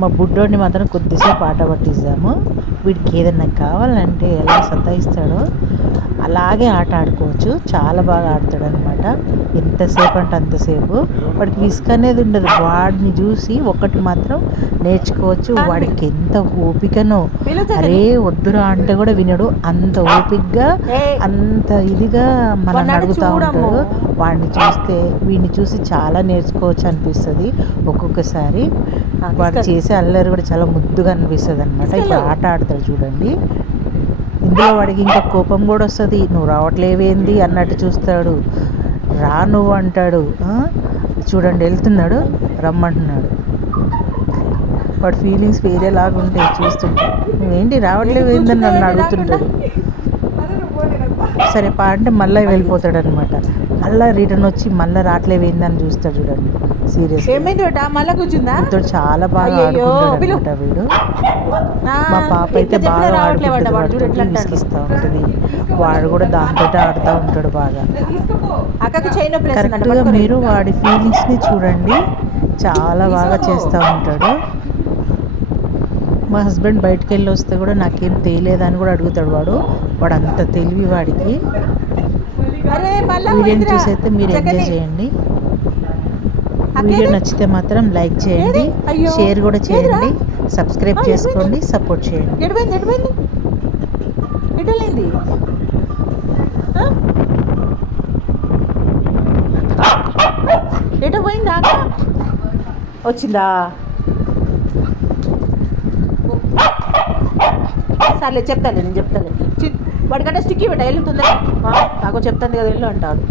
మా బుడ్డోడిని మాత్రం కొద్దిసేపు ఆట పట్టిద్దాము. వీడికి ఏదన్నా కావాలంటే ఎలా సతాయిస్తాడో అలాగే ఆట ఆడుకోవచ్చు. చాలా బాగా ఆడతాడు అనమాట. ఎంతసేపు అంటే అంతసేపు. వాడికి విసుగు అనేది ఉండదు. వాడిని చూసి ఒకటి మాత్రం నేర్చుకోవచ్చు. వాడికి ఎంత ఓపికనో, అరే వద్దురా అంటే కూడా వినడు. అంత ఓపికగా అంత ఇదిగా మనం అడుగుతూ ఉంటాడు. వీడిని చూసి చాలా నేర్చుకోవచ్చు అనిపిస్తుంది ఒక్కొక్కసారి. వాడు చేసే అల్లరి కూడా చాలా ముద్దుగా అనిపిస్తుంది అనమాట. ఇప్పుడు ఆట ఆడతాడు చూడండి. ఇందులో వాడికి ఇంకా కోపం కూడా వస్తుంది. నువ్వు రావట్లేవేంది అన్నట్టు చూస్తాడు. రా నువ్వు అంటాడు. చూడండి వెళ్తున్నాడు, రమ్మంటున్నాడు. వాడి ఫీలింగ్స్ వేరేలాగా ఉంటాయి చూస్తుంటే. నువ్వేంటి రావట్లేవేందని నన్ను అడుగుతుంటాడు. సరే పా అంటే మళ్ళీ వెళ్ళిపోతాడు అనమాట. మళ్ళీ రిటర్న్ వచ్చి మళ్ళీ రావట్లేవేందని చూస్తాడు చూడండి. సీరియస్ మళ్ళీ కూర్చుందా? చాలా బాగా ఆడుకుంటాడు అనమాట వీడు. మా పాప అయితే బాగా ఆడుకుంటుంది. వాడితో విసిగిస్తూ ఉంటుంది. వాడు కూడా దాంతో ఆడుతూ ఉంటాడు బాగా. కరెక్ట్గా మీరు వాడి ఫీలింగ్స్ని చూడండి. చాలా బాగా చేస్తూ ఉంటాడు. మా హస్బెండ్ బయటకు వెళ్ళి వస్తే కూడా నాకేం తేలేదని కూడా అడుగుతాడు వాడు. వాడు అంత తెలివి వాడికి. వీడియోని చూసి అయితే మీరు ఎంజాయ్ చేయండి. వీడియో నచ్చితే మాత్రం లైక్ చేయండి, షేర్ కూడా చేయండి, సబ్స్క్రైబ్ చేసుకోండి, సపోర్ట్ చేయండి. ఎటో పోయిందా? వచ్చిందా? సర్లే చెప్తాను, నేను చెప్తాను. వాడికంటే స్టిక్కీ పెట్టా వెళ్తుందా? నాకు చెప్తాను కదా వెళ్ళు అంటాడు.